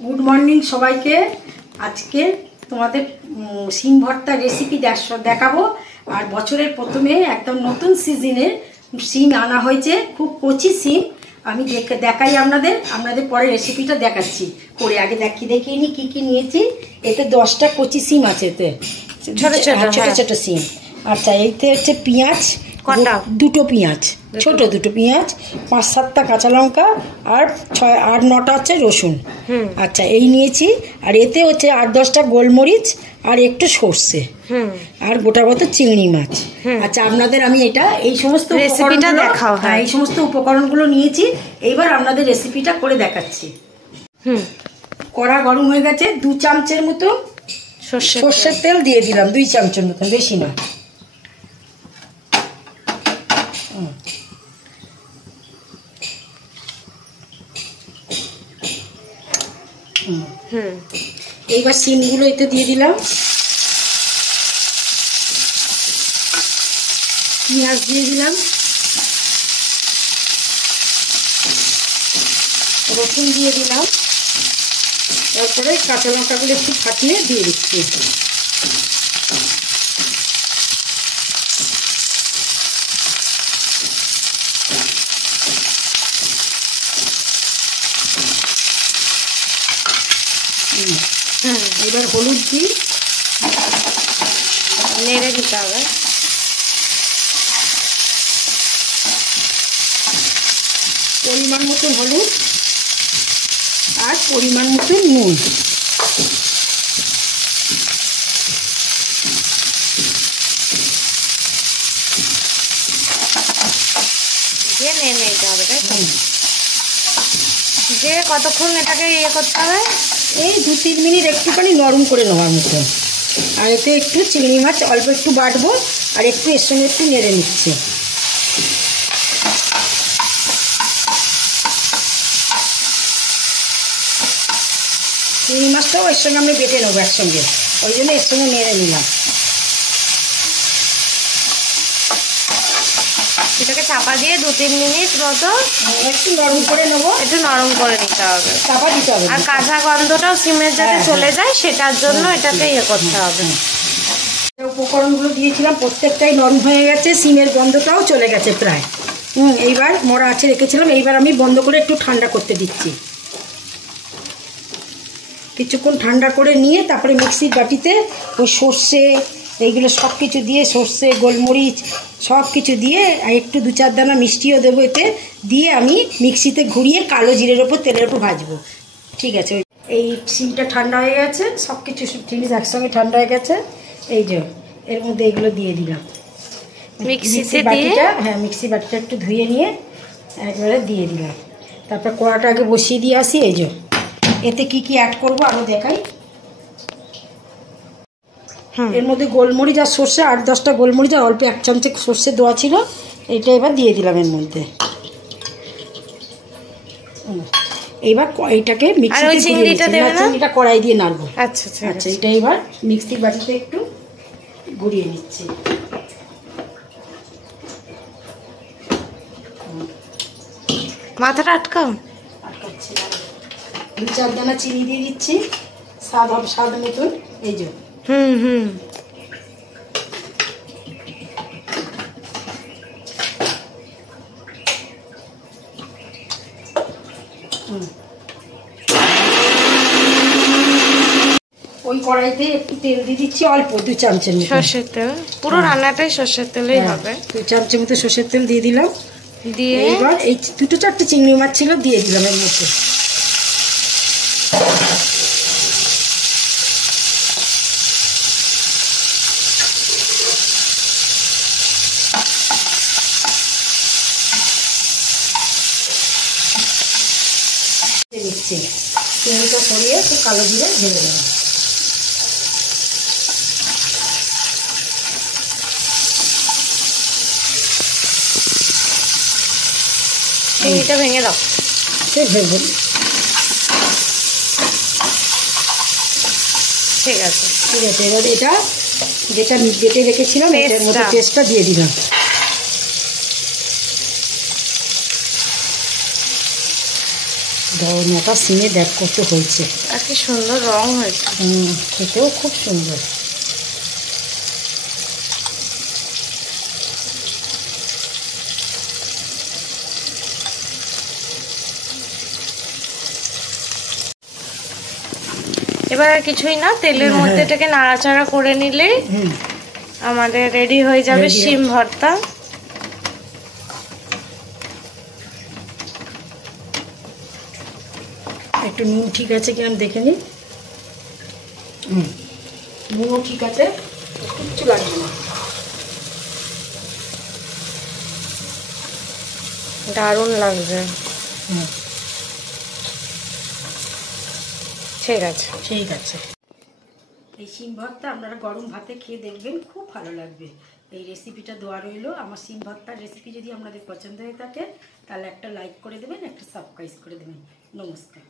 Good morning सबाइके आज के तुम्हारे सीम भर्ता रेसिपि देखाबो और बछरेर प्रथमे एकदम नतून सीजनेर सीम आना हयेछे खूब कचि सीम आमी देखाई आपनादेर परे रेसिपिटा देखाच्छि करे आगे देखिए नी की नियेछि एते 10टा कचि सीम आछे एते छोटो छोटो सीम अच्छा एते हच्छे पेঁয়াজ दुटो पेঁয়াজ छोटो दुटो पेঁয়াজ 5-7टा काँचा लंका और 6-8-9टा হচ্ছে রসুন আচ্ছা এই নিয়েছি আর এতে হচ্ছে 8-10টা গোলমরিচ আর একটু সরষে আর গোটা মতো চিংড়ি মাছ আচ্ছা আপনাদের আমি এটা এই সমস্ত রেসিপিটা দেখাও হ্যাঁ এই সমস্ত উপকরণগুলো নিয়েছি এইবার আপনাদের রেসিপিটা করে দেখাচ্ছি কড়া গরম হয়ে গেছে 2 চামচের মতো সরষের তেল দিয়ে দিলাম 2 চামচের মতো বেশি না এইবার সিমগুলো এতে দিয়ে দিলাম পেঁয়াজ দিয়ে দিলাম রসুন দিয়ে দিলাম তারপরে কাঁচা লঙ্কাগুলো একটু ফাটিয়ে দিয়ে দিচ্ছি এবার হলুদ দিই নেড়ে দিতে হবে পরিমাণ মতো হলুদ আর পরিমাণ মতো নুন দিয়ে নেড়ে নিতে হবে তাই তো যে কতক্ষণ এটাকে ইয়ে করতে হবে এই 2-3 মিনিট একটুখানি নরম করে নেওয়ার মতো আর এতে একটু চিংড়ি মাছ অল্প একটু বাটবো আর একটু এর সঙ্গে একটু নেড়ে নিচ্ছি চিংড়ি মাছটাও এর সঙ্গে আমি বেটে নেবো একসঙ্গে ওই জন্য এর সঙ্গে নেড়ে নিলাম এটাকে চাপা দিয়ে 2-3 মিনিট মতো একটু নরম করে নেবো একটু নরম করে নিতে হবে চাপা দিতে হবে আর কাঁচা গন্ধটাও সিমের যাতে চলে যায় সেটার জন্য এটাকে ইয়ে করতে হবে উপকরণগুলো দিয়েছিলাম প্রত্যেকটাই নরম হয়ে গেছে সিমের গন্ধটাও চলে গেছে প্রায় এইবার মোড়া আছে রেখেছিলাম এইবার আমি বন্ধ করে একটু ঠান্ডা করতে দিচ্ছি কিছুক্ষণ ঠান্ডা করে নিয়ে তারপরে মিক্সির বাটিতে ওই সর্ষে এইগুলো সব কিছু দিয়ে সর্ষে গোলমরিচ সব কিছু দিয়ে আর একটু 2-4 দানা মিষ্টিও দেবো এতে দিয়ে আমি মিক্সিতে ঘুরিয়ে কালো জিরের ওপর তেলের ওপর ভাজবো ঠিক আছে এই সিমটা ঠান্ডা হয়ে গেছে সব কিছু জিনিস একসঙ্গে ঠান্ডা হয়ে গেছে এই যে এর মধ্যে এগুলো দিয়ে দিলাম মিক্সি বাটিটা হ্যাঁ মিক্সি বাটিটা একটু ধুয়ে নিয়ে একবারে দিয়ে দিলাম তারপর কড়াটা আগে বসিয়ে দিয়ে আসি এই যে এতে কি কি অ্যাড করবো আরও দেখাই এর মধ্যে গোলমরিচ আর সর্ষে 8-10টা গোলমরিচ আর অল্প 1 চামচে সর্ষে দেওয়া ছিল এটা এবার দিয়ে দিলাম এর মধ্যে এইবার এইটাকে চিংড়িটা কড়াই দিয়ে নাড়বো আচ্ছা আচ্ছা এটা এবার মিক্সির বাটিতে একটু গুঁড়িয়ে নিচ্ছি মাথাটা আটকাচ্ছি 2-4 দানা চিনি দিয়ে দিচ্ছি স্বাদ মতন এই যে ওই কড়াইতে একটু তেল দিয়ে দিচ্ছি অল্প 2 চামচের মতো সরষের তেল পুরো রান্নাটাই সরষের তেলেই হবে 2 চামচের মতো সরষের তেল দিয়ে দিলাম দিয়ে এবার এই 2-4টে চিংড়ি মাছ ছিল দিয়ে দিলাম এর মধ্যে নিচ্ছি চিংড়িটা সরিয়ে একটু কালো জিরে ঢেলে দেবো চিংড়িটা ভেঙে দাও ভেঙে ঠিক আছে এবার এটা যেটা বেটে রেখেছিলাম এটার মধ্যে পেস্টটা দিয়ে দিলাম নটা সিমে দেখ কত হয়েছে, আর কি সুন্দর রং হয়েছে। খেতেও খুব সুন্দর। এবার আর কিছুই না, তেলের মধ্যে এটাকে নাড়াচাড়া করে নিলে আমাদের রেডি হয়ে যাবে শিম ভর্তা। একটু নুন ঠিক আছে কি আমি দেখে নিই। নুনও ঠিক আছে, কিচ্ছু লাগবে না। দারুণ লাগছে। ঠিক আছে, ঠিক আছে। এই শিম ভর্তা আপনারা গরম ভাতে খেয়ে দেখবেন, খুব ভালো লাগবে। এই রেসিপিটা দেওয়া রইলো। আমার শিম ভর্তার রেসিপি যদি আপনাদের পছন্দ হয়ে থাকে তাহলে একটা লাইক করে দেবেন, একটা সাবস্ক্রাইব করে দেবেন। নমস্কার।